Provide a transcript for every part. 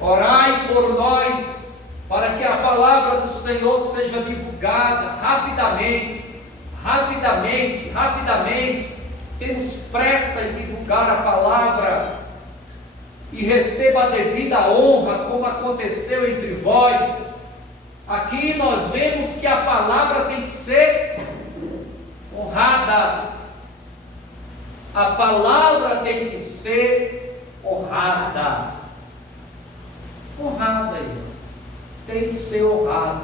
Orai por nós, para que a palavra do Senhor seja divulgada rapidamente. Temos pressa em divulgar a palavra e receba a devida honra, como aconteceu entre vós. Aqui nós vemos que a palavra tem que ser honrada. A palavra tem que ser honrada. Honrada, irmão. Tem que ser honrada.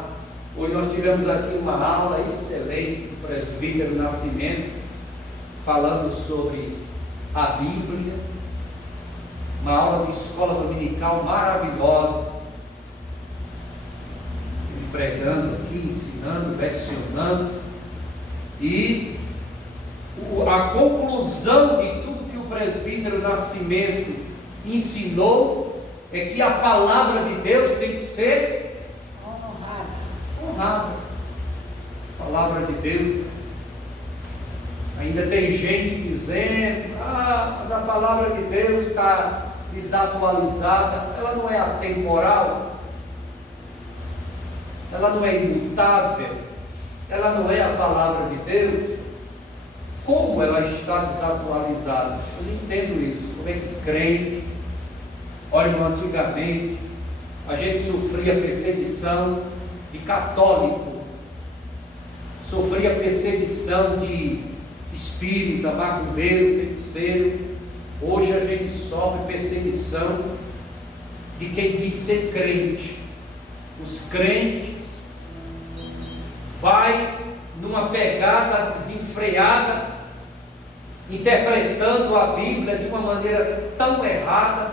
Hoje nós tivemos aqui uma aula excelente do presbítero Nascimento, falando sobre a Bíblia. Uma aula de escola dominical maravilhosa. Ele pregando aqui, ensinando, versionando. E a conclusão de tudo que o presbítero Nascimento ensinou é que a palavra de Deus tem que ser honrada. A palavra de Deus. Ainda tem gente dizendo: mas a palavra de Deus está desatualizada. Ela não é atemporal, ela não é imutável, ela não é a palavra de Deus. Como ela está desatualizada? Eu não entendo isso. Como é que crente, olha, antigamente a gente sofria perseguição de católico, sofria perseguição de espírita, macumbeiro, feiticeiro. Hoje a gente sofre perseguição de quem diz ser crente. Os crentes vai numa pegada desenfreada, interpretando a Bíblia de uma maneira tão errada,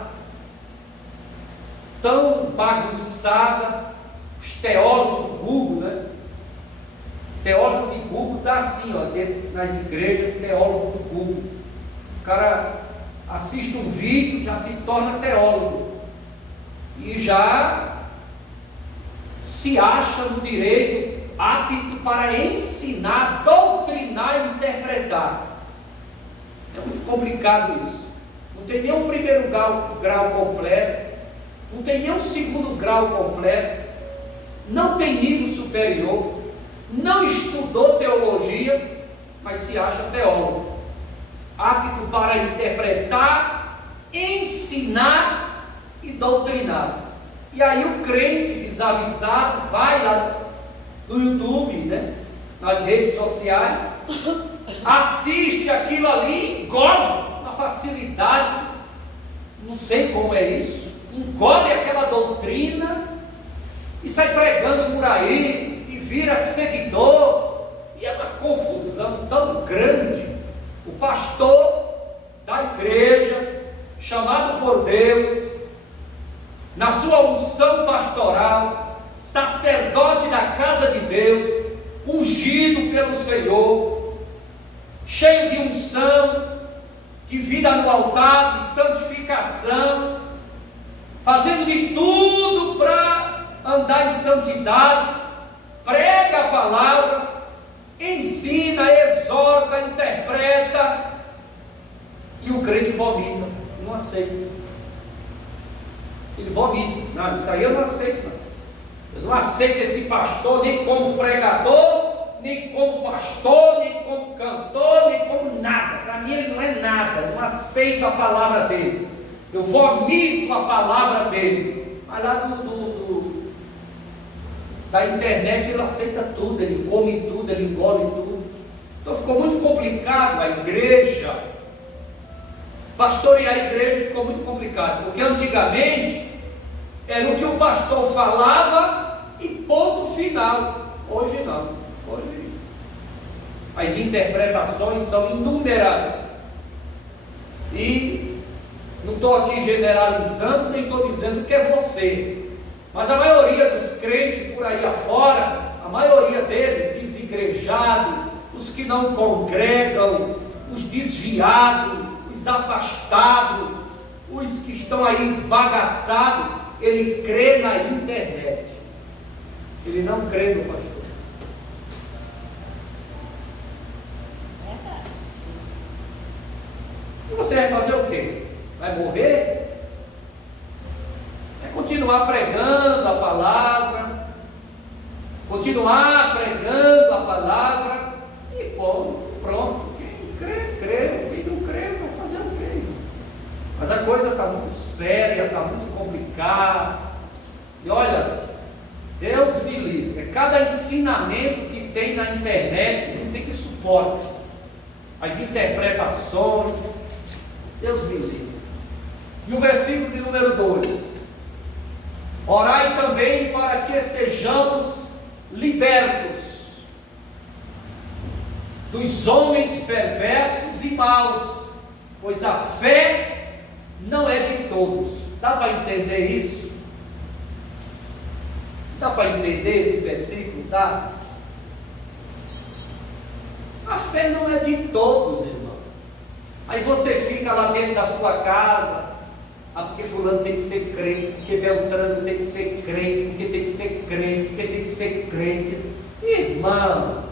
tão bagunçada. Os teólogos do Google, né? Teólogo de Google está assim, ó, dentro, nas igrejas, teólogo do Google. O cara assiste um vídeo, já se torna teólogo e já se acha no direito, apto para ensinar, doutrinar e interpretar. É muito complicado isso. Não tem nem um primeiro grau completo, não tem nem um segundo grau completo, não tem nível superior, não estudou teologia, mas se acha teólogo, apto para interpretar, ensinar e doutrinar. E aí o crente desavisado vai lá no YouTube, né, nas redes sociais, assiste aquilo ali e engole na facilidade, não sei como é isso, engole aquela doutrina e sai pregando por aí e vira seguidor, e é uma confusão tão grande. O pastor da igreja, chamado por Deus, na sua unção pastoral, sacerdote da casa de Deus, ungido pelo Senhor, cheio de unção, de vida no altar, de santificação, fazendo de tudo para andar em santidade, prega a palavra, ensina, exorta, interpreta, e o crente vomita, não aceita. Ele vomita: não, isso aí eu não aceito, não. Eu não aceito esse pastor nem como pregador, nem como pastor, nem como cantor, nem como nada. Para mim ele não é nada, eu não aceito a palavra dele, eu vomito a palavra dele. Mas lá da internet ele aceita tudo, ele come tudo, ele engole tudo. Então ficou muito complicado a igreja, pastorear a igreja ficou muito complicado, porque antigamente era o que o pastor falava e ponto final. Hoje não, hoje as interpretações são inúmeras, e não estou aqui generalizando, nem estou dizendo que é você, mas a maioria dos crentes por aí afora, a maioria deles desigrejados, os que não congregam, os desviados, os afastados, os que estão aí esbagaçados, ele crê na internet, ele não crê no pastor. E você vai fazer o quê? Vai morrer? continuar pregando a palavra, e pronto. Quem crê, crê, quem não crê, vai fazer o quê? Mas a coisa está muito séria, está muito complicada. E olha, Deus me livre, é cada ensinamento que tem na internet, não tem que suporte. As interpretações, Deus me livre. E o versículo de número 2: orai também para que sejamos libertos dos homens perversos e maus, pois a fé não é de todos. Dá para entender isso? Dá para entender esse versículo? Dá? A fé não é de todos, irmão. Aí você fica lá dentro da sua casa, porque fulano tem que ser crente, porque Beltrano tem que ser crente, porque tem que ser crente, porque tem que ser crente. Irmão,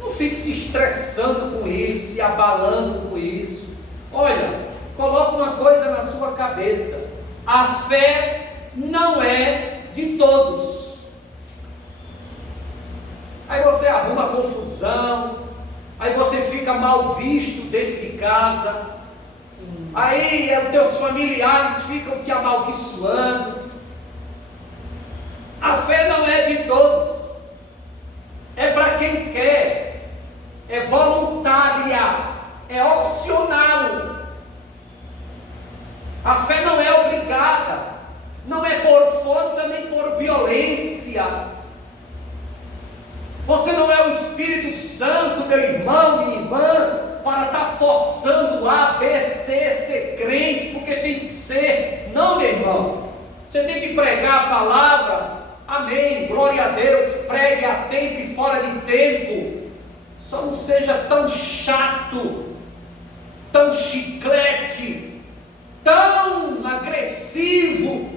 não fique se estressando com isso, se abalando com isso. Olha, coloque uma coisa na sua cabeça: a fé não é de todos. Aí você arruma confusão, aí você fica mal visto dentro de casa, aí os teus familiares ficam te amaldiçoando. A fé não é de todos, é para quem quer, é voluntária, é opcional. A fé não é obrigada, não é por força nem por violência. Você não é o Espírito Santo, meu irmão, minha irmã, para estar forçando A, B, C, ser crente, porque tem que ser. Não, meu irmão. Você tem que pregar a palavra. Amém, glória a Deus. Pregue a tempo e fora de tempo. Só não seja tão chato, tão chiclete, tão agressivo,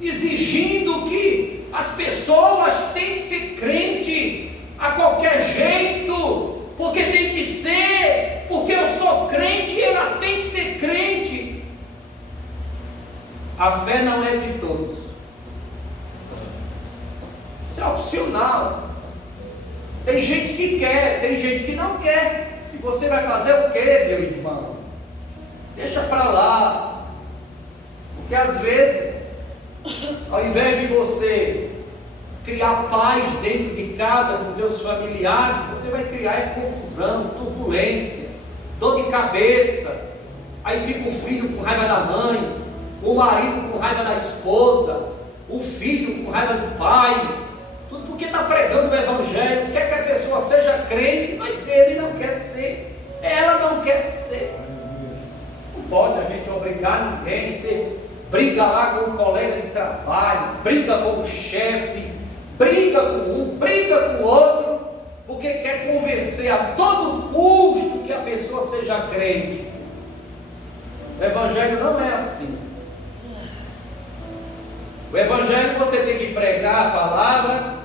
exigindo que as pessoas têm que ser crente a qualquer jeito, porque tem que ser, porque eu sou crente e ela tem que ser crente. A fé não é de todos, isso é opcional. Tem gente que quer, tem gente que não quer, e você vai fazer o que, meu irmão? Deixa para lá, porque às vezes, ao invés de você criar paz dentro de casa com teus familiares, você vai criar confusão, turbulência, dor de cabeça. Aí fica o filho com raiva da mãe, o marido com raiva da esposa, o filho com raiva do pai, tudo porque está pregando o evangelho, quer que a pessoa seja crente, mas ele não quer ser, ela não quer ser. Não pode a gente obrigar ninguém. Você briga lá com um colega de trabalho, briga com o chefe, briga com um, briga com o outro, porque quer convencer a todo custo que a pessoa seja crente. O evangelho não é assim. O evangelho você tem que pregar a palavra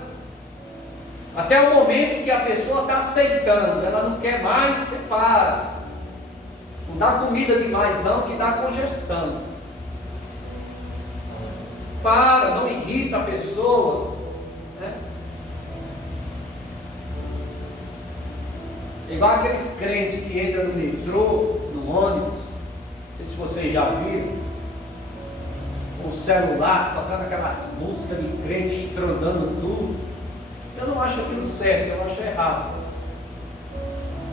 até o momento que a pessoa está aceitando, ela não quer mais, você para. Não dá comida demais não, que dá congestão. Para, não irrita a pessoa, né? Igual aqueles crentes que entram no metrô, no ônibus, não sei se vocês já viram, com o celular, tocando aquelas músicas de crente, estrondando tudo. Eu não acho aquilo certo, eu acho errado.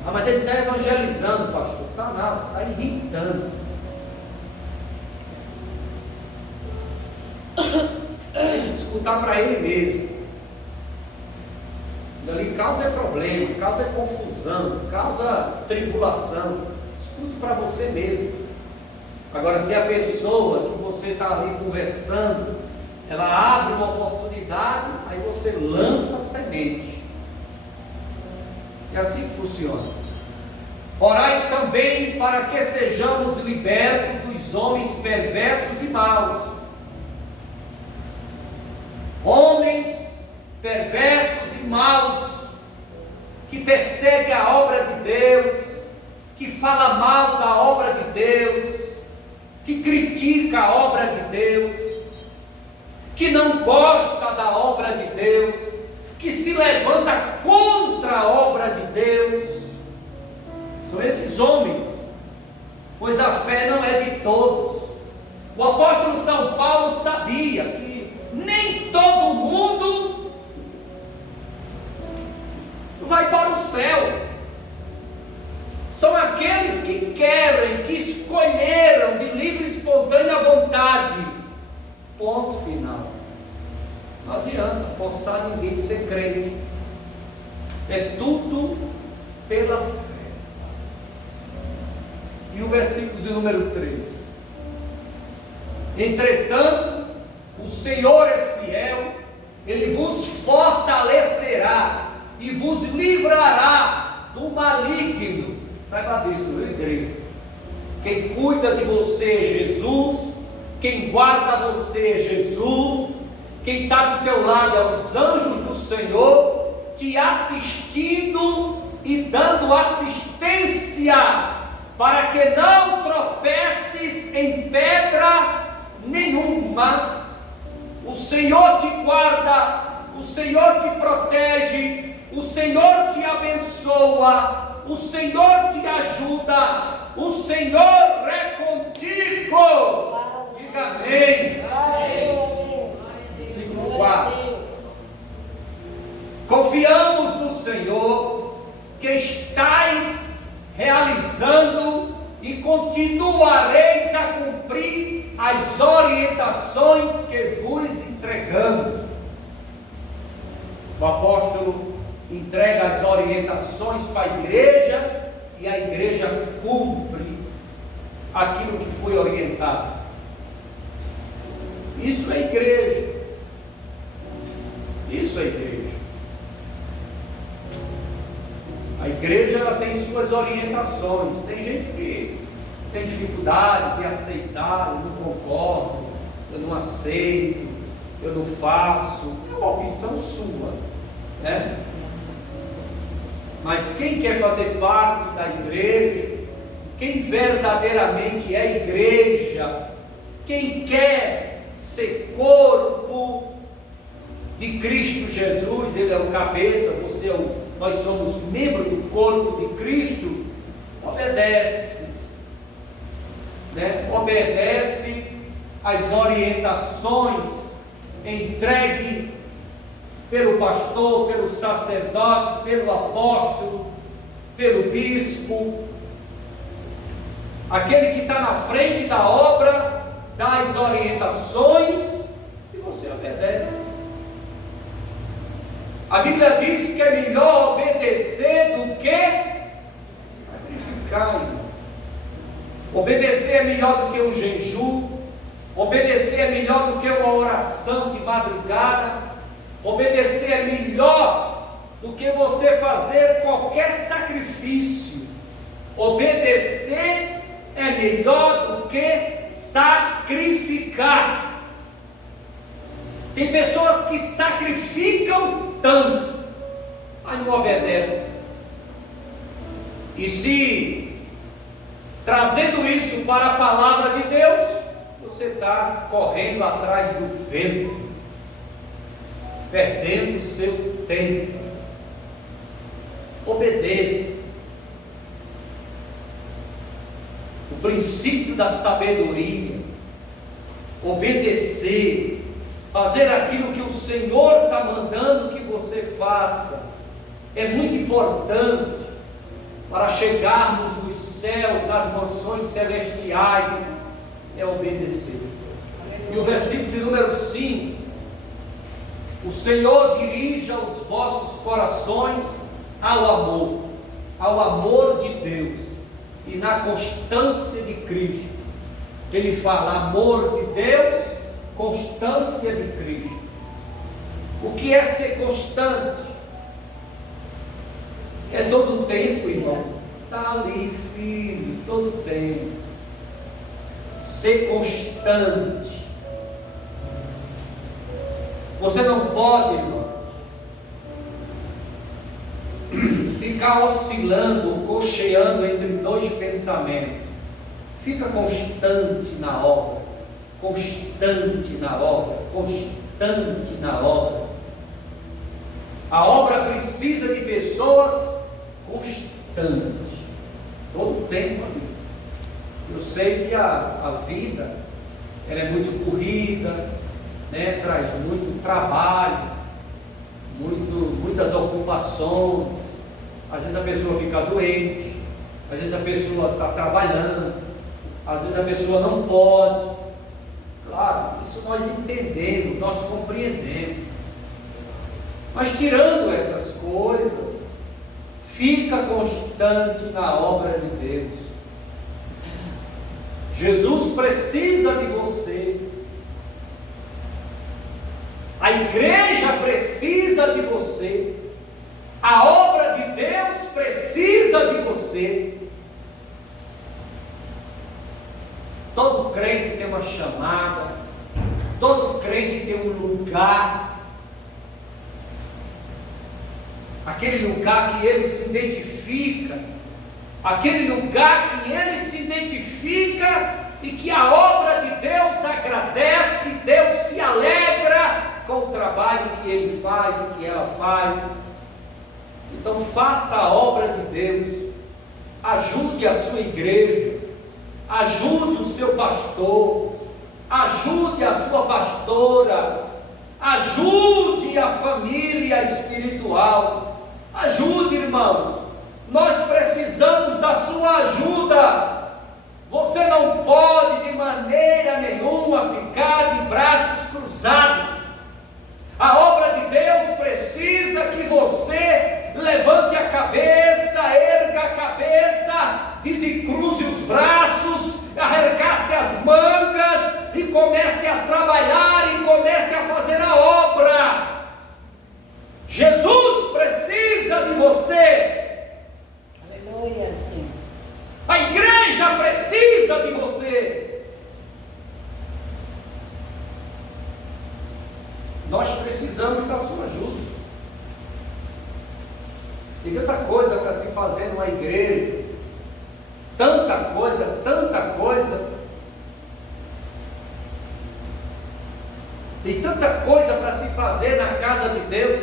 Ah, mas ele está evangelizando, pastor. Está nada, está irritando. Tem que escutar para ele mesmo. Ali causa problema, causa confusão, causa tribulação. Escute para você mesmo. Agora, se a pessoa que você está ali conversando, ela abre uma oportunidade, aí você lança a semente. É assim que funciona. Orai também para que sejamos libertos dos homens perversos e maus. Homens perversos e maus, que perseguem a obra de Deus, que fala mal da obra de Deus, que critica a obra de Deus. que não gosta da obra de Deus, que se levanta contra a obra de Deus. São esses homens, pois a fé não é de todos. O apóstolo São Paulo sabia que nem todo mundo vai para o céu. São aqueles que querem, que escolheram de livre e espontânea vontade. Ponto final. Não adianta forçar ninguém a ser crente. É tudo pela fé. E o versículo de número 3. Entretanto, o Senhor é fiel, Ele vos fortalecerá e vos livrará do maligno. Saiba disso, viu, igreja? Quem cuida de você é Jesus, quem guarda você é Jesus, quem está do teu lado é os anjos do Senhor, te assistindo e dando assistência, para que não tropeces em pedra nenhuma. O Senhor te guarda, o Senhor te protege, o Senhor te abençoa, o Senhor te ajuda, o Senhor é contigo. Diga amém. Versículo 4. Confiamos no Senhor, que estais realizando e continuareis a cumprir as orientações que vos entregamos. O apóstolo entrega as orientações para a igreja e a igreja cumpre aquilo que foi orientado. Isso é igreja. Isso é igreja. A igreja, ela tem suas orientações. Tem gente que tem dificuldade de aceitar, eu não concordo, eu não aceito, eu não faço. É uma opção sua, né? Mas quem quer fazer parte da igreja, quem verdadeiramente é igreja, quem quer ser corpo de Cristo Jesus, Ele é o cabeça, você é o, nós somos membros do corpo de Cristo, obedece, né? Obedece às orientações entregue pelo pastor, pelo sacerdote, pelo apóstolo, pelo bispo. Aquele que está na frente da obra dá as orientações e você obedece. A Bíblia diz que é melhor obedecer do que sacrificar, irmão. Obedecer é melhor do que um jejum, obedecer é melhor do que uma oração de madrugada, obedecer é melhor do que você fazer qualquer sacrifício. Obedecer é melhor do que sacrificar. Tem pessoas que sacrificam tanto, mas não obedecem. E se trazendo isso para a palavra de Deus, você está correndo atrás do vento, perdendo o seu tempo. Obedeça. O princípio da sabedoria, obedecer, fazer aquilo que o Senhor está mandando que você faça, é muito importante para chegarmos nos céus, nas mansões celestiais, é obedecer. E o versículo de número 5, o Senhor dirija os vossos corações ao amor de Deus e na constância de Cristo. Ele fala amor de Deus, constância de Cristo. O que é ser constante? É todo o tempo, irmão. Está ali, firme, todo o tempo. Ser constante. Você não pode, irmão, ficar oscilando, cocheando entre dois pensamentos. Fica constante na obra. Constante na obra, constante. constante na obra. A obra precisa de pessoas constantes, todo o tempo ali. Eu sei que a vida, ela é muito corrida, né? Traz muito trabalho, muitas ocupações. Às vezes a pessoa fica doente, às vezes a pessoa está trabalhando, às vezes a pessoa não pode. Claro, isso nós entendemos, nós compreendemos. Mas tirando essas coisas, fica constante na obra de Deus. Jesus precisa de você. A igreja precisa de você. A obra de Deus precisa de você. Todo crente tem uma chamada, todo crente tem um lugar, aquele lugar que ele se identifica, aquele lugar que ele se identifica e que a obra de Deus agradece, Deus se alegra com o trabalho que ele faz, que ela faz. Então faça a obra de Deus, ajude a sua igreja, ajude o seu pastor, ajude a sua pastora, ajude a família espiritual, ajude, irmãos. Nós precisamos da sua ajuda. Você não pode de maneira nenhuma ficar de braços cruzados. A obra de Deus precisa que você levante a cabeça, erga a cabeça, desencruze os braços, arregace as mangas e comece a trabalhar e comece a fazer a obra. Jesus precisa de você. Aleluia, sim. A igreja precisa de você. Nós precisamos da sua ajuda. Tem tanta coisa para se fazer numa igreja, tanta coisa, tem tanta coisa para se fazer na casa de Deus,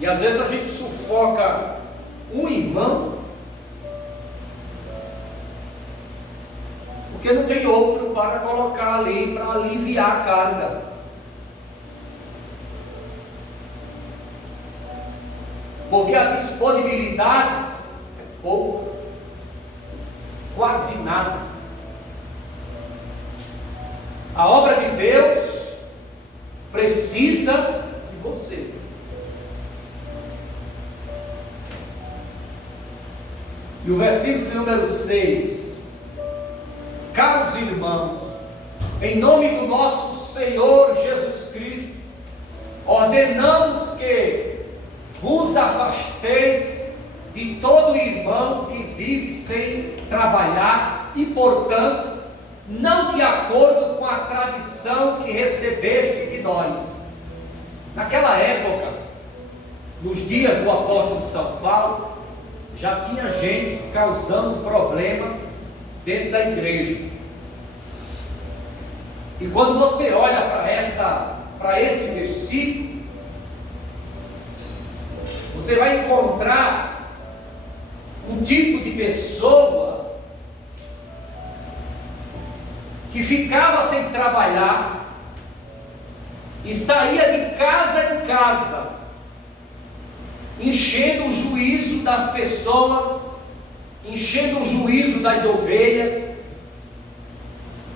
e às vezes a gente sufoca um irmão, porque não tem outro para colocar ali, para aliviar a carga. Porque a disponibilidade é pouca, quase nada. A obra de Deus precisa de você. E o versículo número 6: caros irmãos, em nome do nosso Senhor Jesus Cristo, ordenamos que vos afasteis de todo irmão que vive sem trabalhar e, portanto, não de acordo com a tradição que recebeste de nós. Naquela época, nos dias do apóstolo São Paulo, já tinha gente causando problema dentro da igreja. E quando você olha para esse versículo, você vai encontrar um tipo de pessoa que ficava sem trabalhar e saía de casa em casa, enchendo o juízo das pessoas, enchendo o juízo das ovelhas.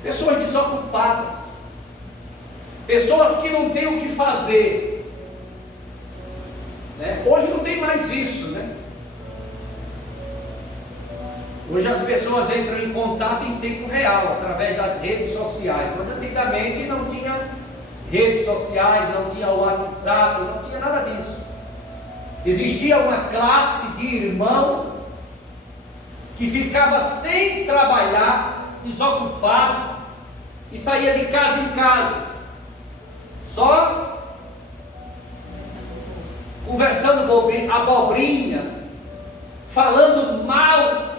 Pessoas desocupadas, pessoas que não têm o que fazer. Hoje não tem mais isso, né? Hoje as pessoas entram em contato em tempo real, através das redes sociais. Mas antigamente não tinha redes sociais, não tinha WhatsApp, não tinha nada disso. Existia uma classe de irmão que ficava sem trabalhar, desocupado, e saía de casa em casa, só conversando abobrinha, falando mal.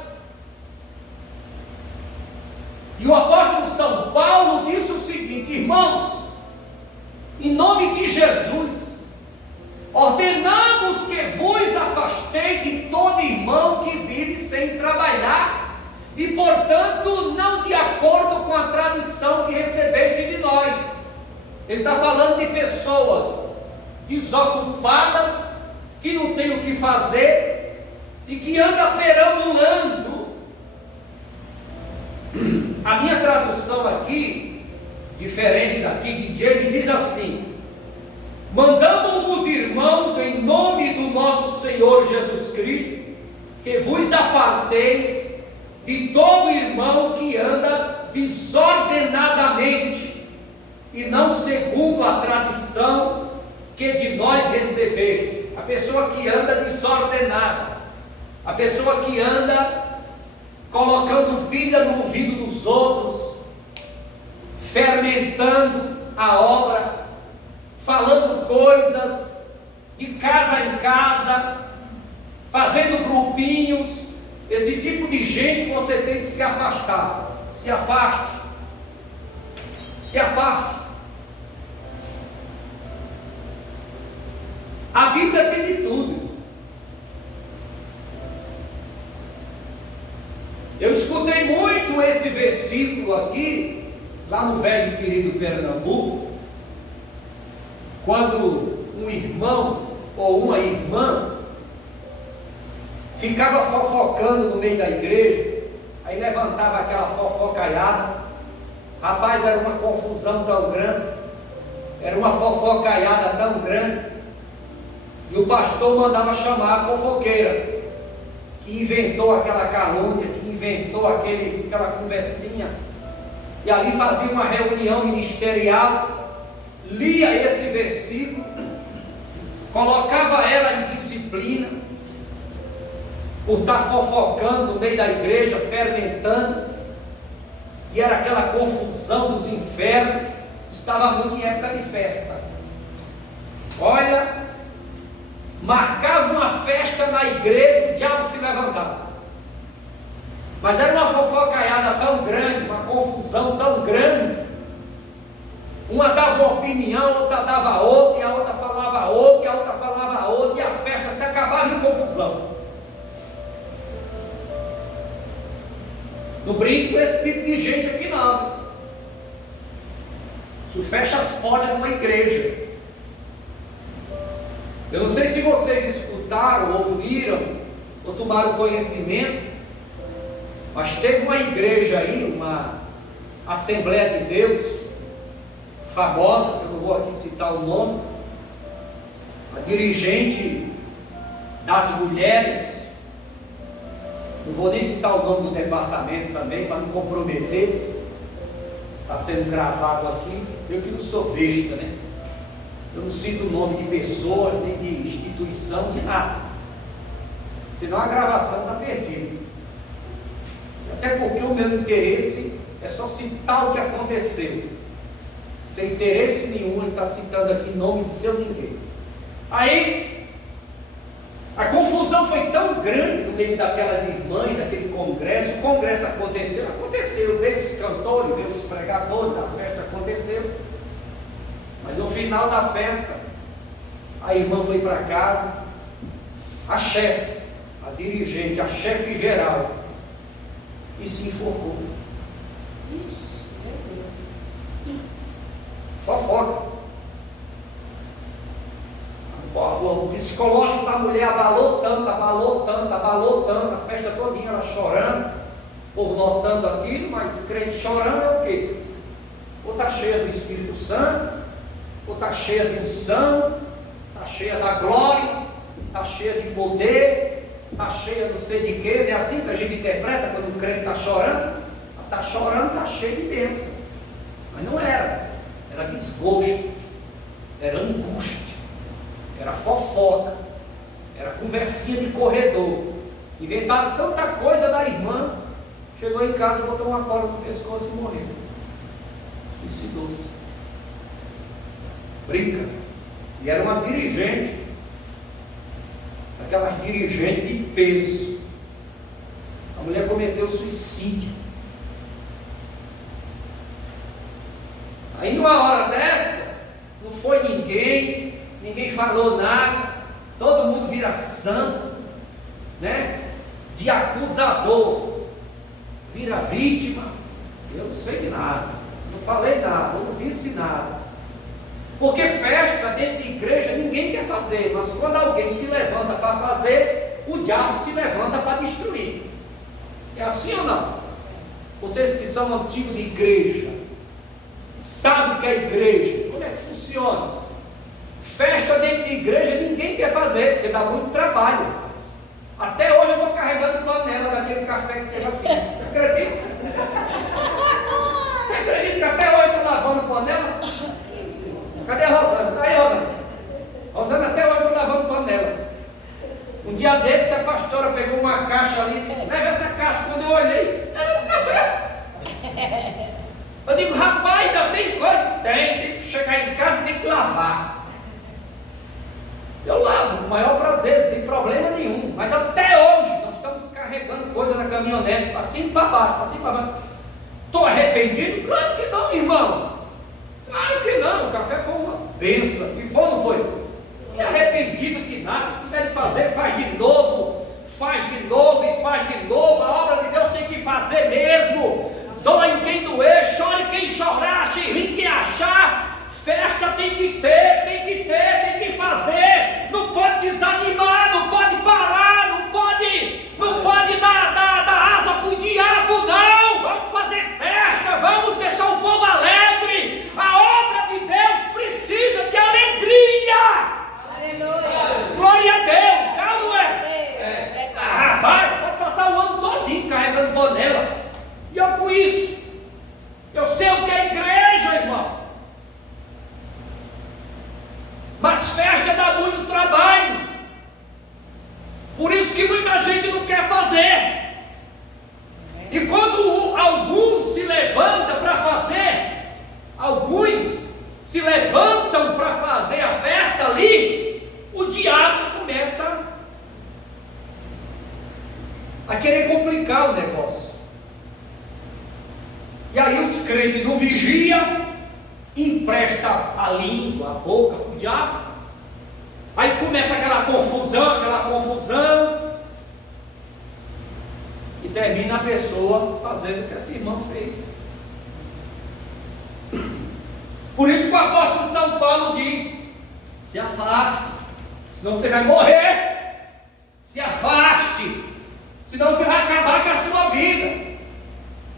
E o apóstolo São Paulo disse o seguinte: irmãos, em nome de Jesus, ordenamos que vos afastei de todo irmão que vive sem trabalhar, e portanto não de acordo com a tradição que recebeste de nós. Ele está falando de pessoas desocupadas, que não tem o que fazer e que anda perambulando. A minha tradução aqui, diferente daqui de James, diz assim: mandamos-vos, irmãos, em nome do nosso Senhor Jesus Cristo, que vos aparteis de todo irmão que anda desordenadamente, e não segundo a tradição que de nós recebeste. A pessoa que anda desordenada, a pessoa que anda colocando pilha no ouvido dos outros, fermentando a obra, falando coisas de casa em casa, fazendo grupinhos. Esse tipo de gente você tem que se afastar. Se afaste. Se afaste. A Bíblia tem de tudo. Eu escutei muito esse versículo aqui, lá no velho e querido Pernambuco, quando um irmão ou uma irmã ficava fofocando no meio da igreja, aí levantava aquela fofocaiada. Rapaz, era uma confusão tão grande, era uma fofocaiada tão grande, e o pastor mandava chamar a fofoqueira, que inventou aquela calúnia, que inventou aquela conversinha, e ali fazia uma reunião ministerial, lia esse versículo, colocava ela em disciplina, por estar fofocando no meio da igreja, fermentando, e era aquela confusão dos infernos. Estava muito em época de festa. Olha, marcava uma festa na igreja, o diabo se levantava. Mas era uma fofocaiada tão grande, uma confusão tão grande. Uma dava uma opinião, outra dava outra, e a outra falava outra, e a outra falava outra, e a festa se acabava em confusão. Não brinco com esse tipo de gente aqui não. Isso fecha as portas de uma igreja. Eu não sei se vocês escutaram, ouviram, ou tomaram conhecimento, mas teve uma igreja aí, uma Assembleia de Deus, famosa, que eu não vou aqui citar o nome, a dirigente das mulheres, não vou nem citar o nome do departamento também, para não comprometer, está sendo gravado aqui. Eu que não sou besta, né? Eu não cito o nome de pessoas, nem de instituição, de nada, senão a gravação está perdida. Até porque o meu interesse é só citar o que aconteceu. Não tem interesse nenhum em estar citando aqui nome de seu ninguém. Aí, a confusão foi tão grande no meio daquelas irmãs, daquele congresso. O congresso aconteceu, veio os cantores, veio os pregadores, a festa aconteceu. Mas no final da festa, a irmã foi para casa, a chefe, a dirigente, a chefe geral, e se enforcou. Fofoca. O psicológico da mulher abalou tanto, a festa todinha, ela chorando, o povo notando aquilo, mas crente chorando é o quê? Ou está cheia do Espírito Santo, ou está cheia de unção, está cheia da glória, está cheia de poder, está cheia não sei de quê. É assim que a gente interpreta quando o crente está chorando. Está chorando, está cheio de bênção. Mas não era desgosto, era angústia, era fofoca, era conversinha de corredor. Inventaram tanta coisa da irmã, chegou em casa, botou uma corda no pescoço e morreu. Suicidou-se. Brinca. E era uma dirigente, aquelas dirigentes de peso. A mulher cometeu suicídio. Aí numa hora dessa, não foi ninguém falou nada, todo mundo vira santo, né? De acusador, vira vítima. Eu não sei de nada, não falei nada, eu não disse nada. Porque festa dentro de igreja ninguém quer fazer, mas quando alguém se levanta para fazer, o diabo se levanta para destruir. É assim ou não? Vocês que são antigos de igreja, sabem que é igreja, como é que funciona? Festa dentro de igreja ninguém quer fazer, porque dá muito trabalho. Até hoje eu estou carregando panela daquele café que teve aqui. Você acredita? Você acredita que até hoje eu estou lavando panela? Cadê a Rosana? Está aí, Rosana. Rosana, até hoje eu estou lavando panela. Um dia desse, a pastora pegou uma caixa ali e disse: leva essa caixa. Quando eu olhei, era um café. Eu digo: rapaz, ainda tem coisa? Tem que chegar em casa e tem que lavar. Eu lavo com o maior prazer, não tem problema nenhum. Mas até hoje nós estamos carregando coisa na caminhonete, para cima e para baixo, para cima e para baixo. Estou arrependido? Claro que não, irmão. Claro que não. O café foi uma bênção. E foi ou não foi? Não é arrependido que nada. Se tiver de fazer, faz de novo. Faz de novo e faz de novo. A obra de Deus tem que fazer mesmo. Dói quem doer, chore quem chorar, rir quem achar. Festa tem que ter, tem que fazer. Não pode desanimar, não pode parar, não pode dar asa para o diabo, não. Vamos fazer festa, vamos deixar o povo alegre. A obra de Deus precisa de alegria. Aleluia. Glória a Deus, já não é? Rapaz, pode passar o ano todinho carregando panela. E eu com isso, eu sei o que é igreja, irmão. Mas festa dá muito trabalho. Por isso que muita gente não quer fazer. E quando alguns se levantam para fazer, alguns se levantam para fazer a festa ali, o diabo começa a querer complicar o negócio. E aí os crentes não vigiam, empresta a língua, a boca para o diabo. Aí começa aquela confusão, e termina a pessoa fazendo o que esse irmão fez. Por isso que o apóstolo São Paulo diz: se afaste, senão você vai morrer. Se afaste, senão você vai acabar com a sua vida,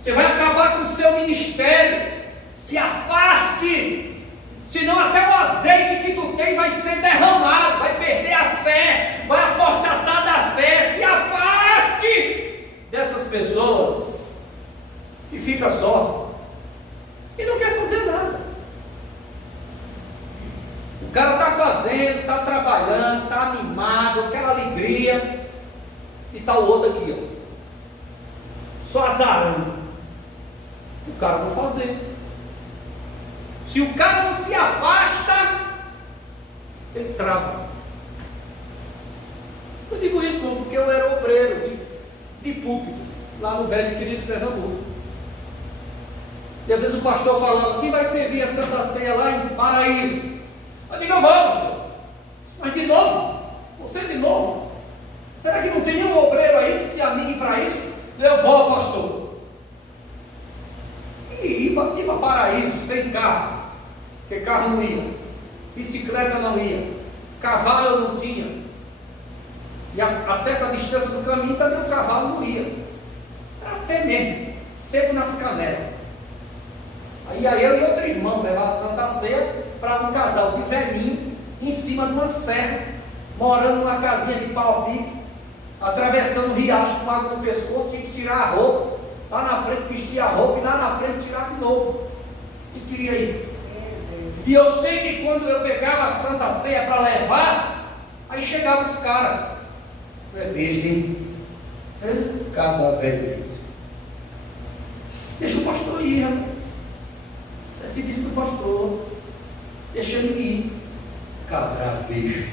você vai acabar com o seu ministério. Se afaste, senão até o azeite que tu tem vai ser derramado, vai perder a fé, vai apostatar da fé. Se afaste dessas pessoas que fica só e não quer fazer nada. O cara está fazendo, está trabalhando, está animado, aquela alegria, e está o outro aqui, ó, só azarando. O cara não fazer. Se o cara não se afasta, ele trava. Eu digo isso porque eu era obreiro de púlpito, lá no velho e querido Pernambuco. E às vezes o pastor falava: quem vai servir a Santa Ceia lá em Paraíso? Eu digo: eu vou, pastor. Mas de novo? Você de novo? Será que não tem nenhum obreiro aí que se anime para isso? Eu vou, pastor. E ir para Paraíso sem carro, porque carro não ia, bicicleta não ia, cavalo eu não tinha, e a certa distância do caminho também o cavalo não ia, era até mesmo, seco nas canelas. Aí eu e outro irmão levar a Santa Ceia para um casal de velhinho em cima de uma serra, morando numa casinha de pau-pique, atravessando o riacho com água no pescoço. Tinha que tirar a roupa, lá na frente vestir a roupa e lá na frente tirar de novo, e queria ir. E eu sei que quando eu pegava a Santa Ceia para levar, aí chegavam os caras: é besta, hein? Cada vez. Deixa o pastor ir, rapaz. Você se diz do pastor, deixa ele ir. Cabra besta.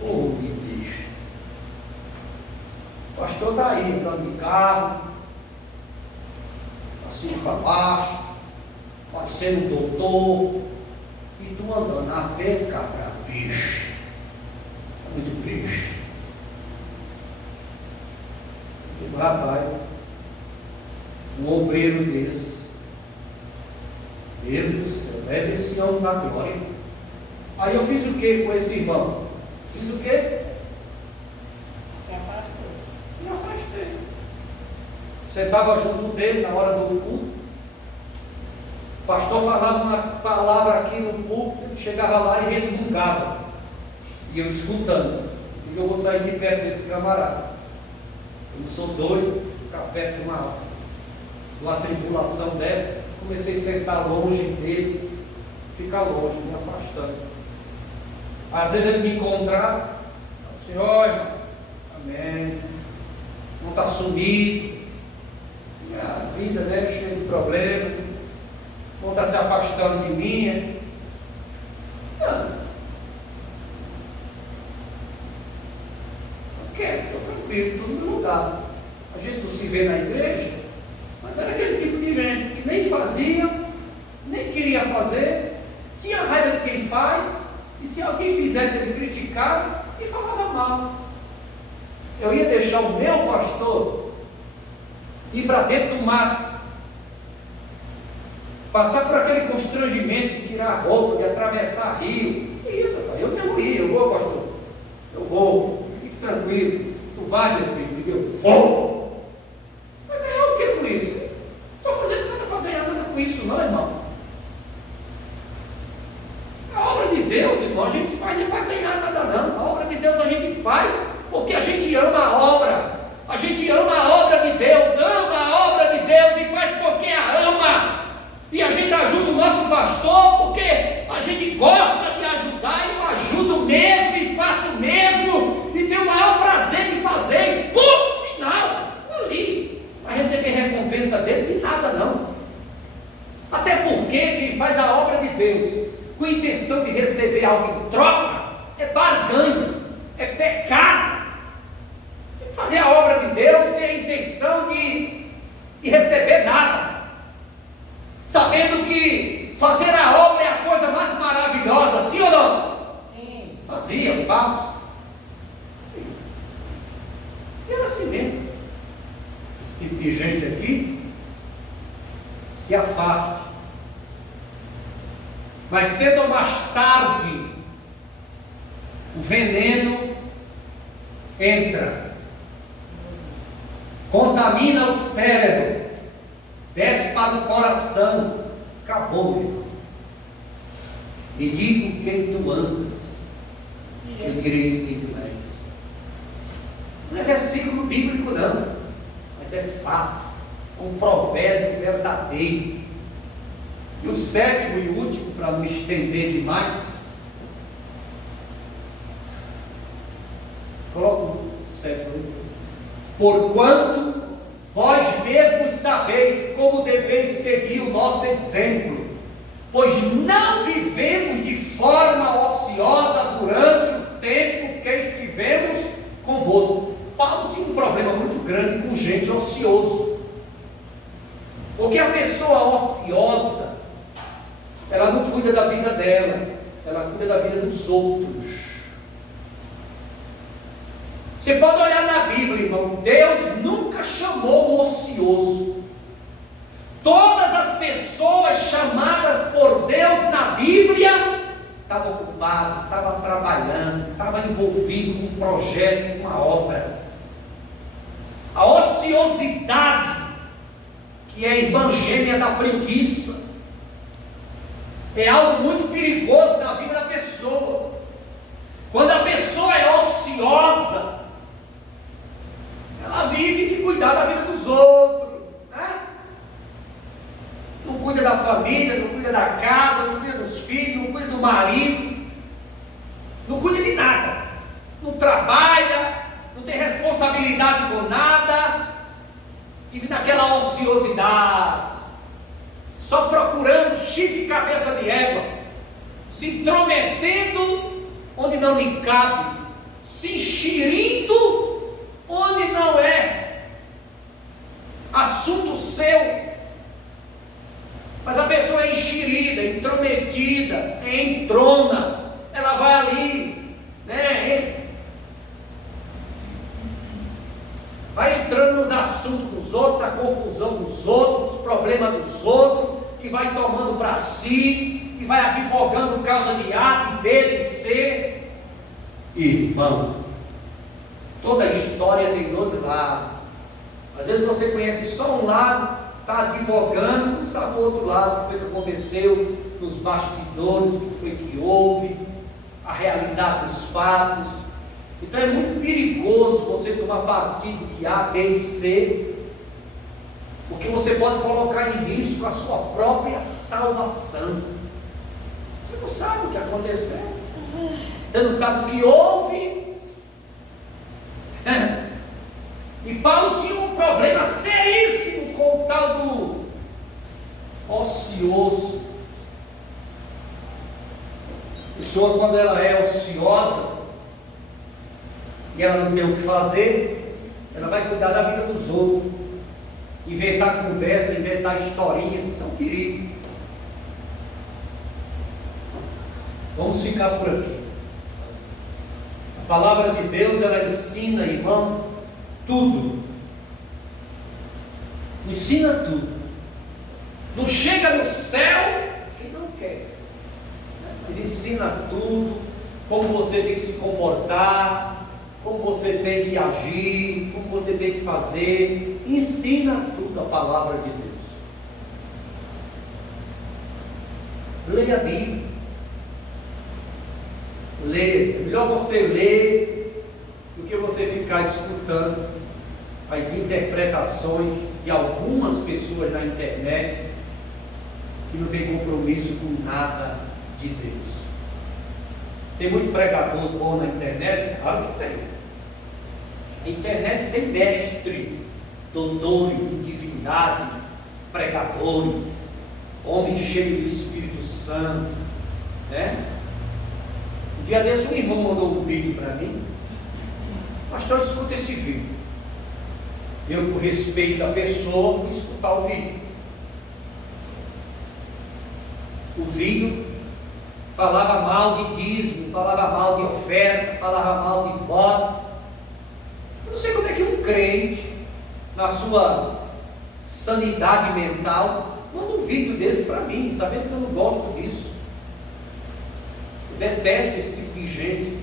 Ô, que besta. O pastor está aí, andando de carro, assim para baixo, parecendo um doutor, e tu andando a pé, cabra, bicho, muito bicho. Eu digo, rapaz, um obreiro desse, Deus do céu, leva esse homem na glória. Aí eu fiz o que com esse irmão? Fiz o quê? Se afastou. Me afastei. Sentava junto dele na hora do culto. O pastor falava uma palavra aqui no púlpito, ele chegava lá e resmungava. E eu escutando. E eu vou sair de perto desse camarada. Eu não sou doido, ficar perto de uma tribulação dessa. Comecei a sentar longe dele, ficar longe, me afastando. Às vezes ele me encontrava, Senhor, irmão, amém. Não está sumido. Minha vida, né, cheia de problemas. Não está se afastando de mim. Não. Estou tranquilo, estou no meu lugar. A gente não se vê na igreja, mas era aquele tipo de gente que nem fazia, nem queria fazer, tinha raiva de quem faz, e se alguém fizesse ele criticava e falava mal. Eu ia deixar o meu pastor ir para dentro do mato, passar por aquele constrangimento de tirar a roupa, de atravessar rio. Que isso, rapaz? Eu mesmo ia, eu vou, pastor, eu vou, fique tranquilo, tu vai, meu filho, eu vou. Vai ganhar o que com isso? Não estou fazendo nada para ganhar nada com isso, não, irmão. A obra de Deus, irmão, a gente faz não é para ganhar nada, não. A obra de Deus a gente faz porque a gente ama a obra. A gente ama a obra de Deus, ama a obra de Deus e faz porque a ama. E a gente ajuda o nosso pastor porque a gente gosta de ajudar, e eu ajudo mesmo e faço mesmo e tenho o maior prazer de fazer, e ponto final, ali. Vai receber recompensa dele de nada, não. Até porque quem faz a obra de Deus com a intenção de receber algo em troca é barganha, é pecado. Tem que fazer a obra de Deus sem a intenção de receber nada, sabendo que fazer a obra é a coisa mais maravilhosa, sim ou não? Sim. Fazia, faço. E era assim mesmo. Esse tipo de gente aqui se afaste. Mas cedo ou mais tarde, o veneno entra, contamina o cérebro, desce para o coração, acabou, meu irmão. Me diga com quem tu andas, que eu direi quem tu és. Não é versículo bíblico, não, mas é fato, um provérbio verdadeiro. E o sétimo e último, para não estender demais, coloca o sétimo aí. Porquanto vós mesmos sabeis como deveis seguir o nosso exemplo, pois não vivemos de forma ociosa durante o tempo que estivemos convosco. Paulo tinha um problema muito grande com gente ocioso, porque a pessoa ociosa, ela não cuida da vida dela, ela cuida da vida dos outros. Você pode olhar na Bíblia, irmão, Deus nunca chamou um ocioso. Todas as pessoas chamadas por Deus na Bíblia estavam ocupadas, estavam trabalhando, estavam envolvidos com um projeto, com uma obra. A ociosidade, que é a irmã gêmea da preguiça, é algo muito perigoso na vida da pessoa. Quando a pessoa é ociosa, ela vive de cuidar da vida dos outros, né? Não cuida da família, não cuida da casa, não cuida dos filhos, não cuida do marido, não cuida de nada, não trabalha, não tem responsabilidade com nada, vive naquela ociosidade, só procurando chifre e cabeça de égua, se intrometendo onde não lhe cabe, se enxerindo onde não é assunto seu. Mas a pessoa é enxerida, intrometida, entrona, ela vai ali, né? Vai entrando nos assuntos dos outros, na confusão dos outros, nos problemas dos outros, e vai tomando para si, e vai advogando causa de A, de B, de C. Irmão, toda a história tem 12 lados. Às vezes você conhece só um lado, está advogando, não sabe o outro lado, o que foi que aconteceu nos bastidores, o que foi que houve, a realidade dos fatos. Então é muito perigoso você tomar partido de A, B e C, porque você pode colocar em risco a sua própria salvação. Você não sabe o que aconteceu, você não sabe o que houve. E Paulo tinha um problema seríssimo com o tal do ocioso. A pessoa, quando ela é ociosa e ela não tem o que fazer, ela vai cuidar da vida dos outros, inventar conversa, inventar historinha. Isso é um perigo. Vamos ficar por aqui. A palavra de Deus, ela ensina, irmão, tudo. Ensina tudo. Não chega no céu quem não quer, mas ensina tudo, como você tem que se comportar, como você tem que agir, como você tem que fazer. Ensina tudo a palavra de Deus. Leia a Bíblia. Leia. É melhor você ler do que você ficar escutando as interpretações de algumas pessoas na internet que não tem compromisso com nada de Deus. Tem muito pregador bom na internet? Claro que tem. A internet tem mestres, doutores em divindade, pregadores, homens cheios do Espírito Santo, né? Um dia desse um irmão mandou um vídeo para mim. Pastor, escuta esse vídeo. Eu, por respeito da pessoa, fui escutar o vídeo. O vídeo falava mal de dízimo, falava mal de oferta, falava mal de voto. Eu não sei como é que um crente, na sua sanidade mental, manda um vídeo desse para mim, sabendo que eu não gosto disso. Eu detesto esse tipo de gente.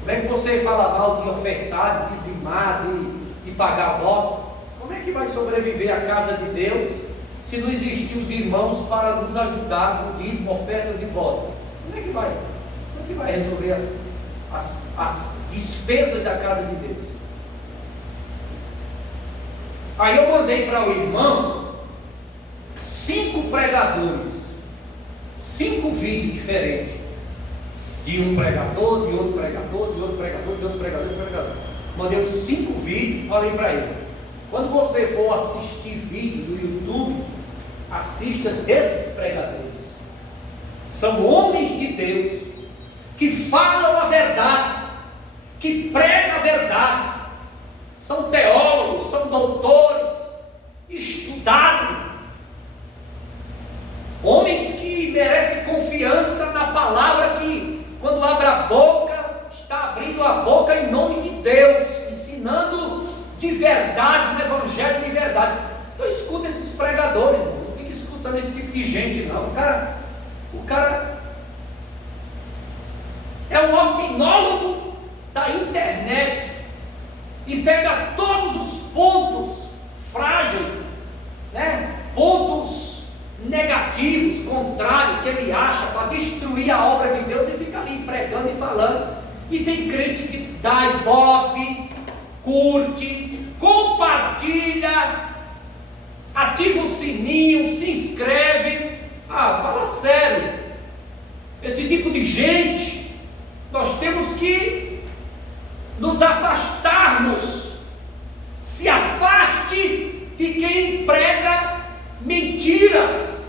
Como é que você fala mal de ofertar, de dizimar, de pagar voto? Como é que vai sobreviver a casa de Deus se não existir os irmãos para nos ajudar com dízimo, ofertas e votos? Como é que vai? Como é que vai resolver as despesas da casa de Deus? Aí eu mandei para o irmão 5 pregadores, 5 vídeos diferentes, de um pregador, de outro pregador, de outro pregador, de outro pregador, de outro pregador. Mandei 5 vídeos, falei para ele: quando você for assistir vídeo no YouTube, assista desses pregadores. São homens de Deus que falam a verdade, que pregam a verdade. São teólogos, são doutores, estudados, homens que merecem confiança na palavra, que quando abre a boca, está abrindo a boca em nome de Deus, ensinando de verdade, no evangelho de verdade. Então escuta esses pregadores, não fica escutando esse tipo de gente não. O cara é um opinólogo da internet e pega todos os pontos frágeis, né? Pontos negativos, contrários, que ele acha para destruir a obra de Deus, e fica ali pregando e falando. E tem crente que dá ibope, curte, compartilha, ativa o sininho, se inscreve. Fala sério. Esse tipo de gente, nós temos que nos afastarmos. Se afaste de quem prega mentiras,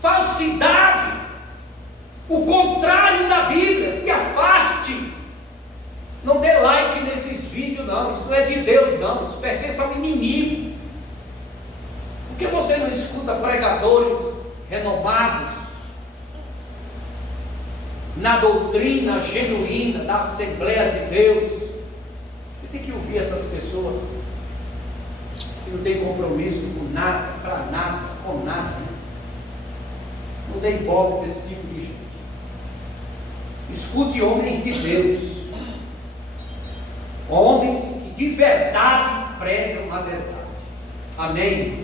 falsidade, o contrário da Bíblia. Se afaste. Não dê like nesses vídeos não, isso não é de Deus não, isso pertence ao inimigo. Por que você não escuta pregadores renomados na doutrina genuína da Assembleia de Deus. Você tem que ouvir essas pessoas que não tem compromisso com nada, para nada, com nada, né? Não dê ibope para esse tipo de gente. Escute homens de Deus, homens que de verdade pregam a verdade. Amém?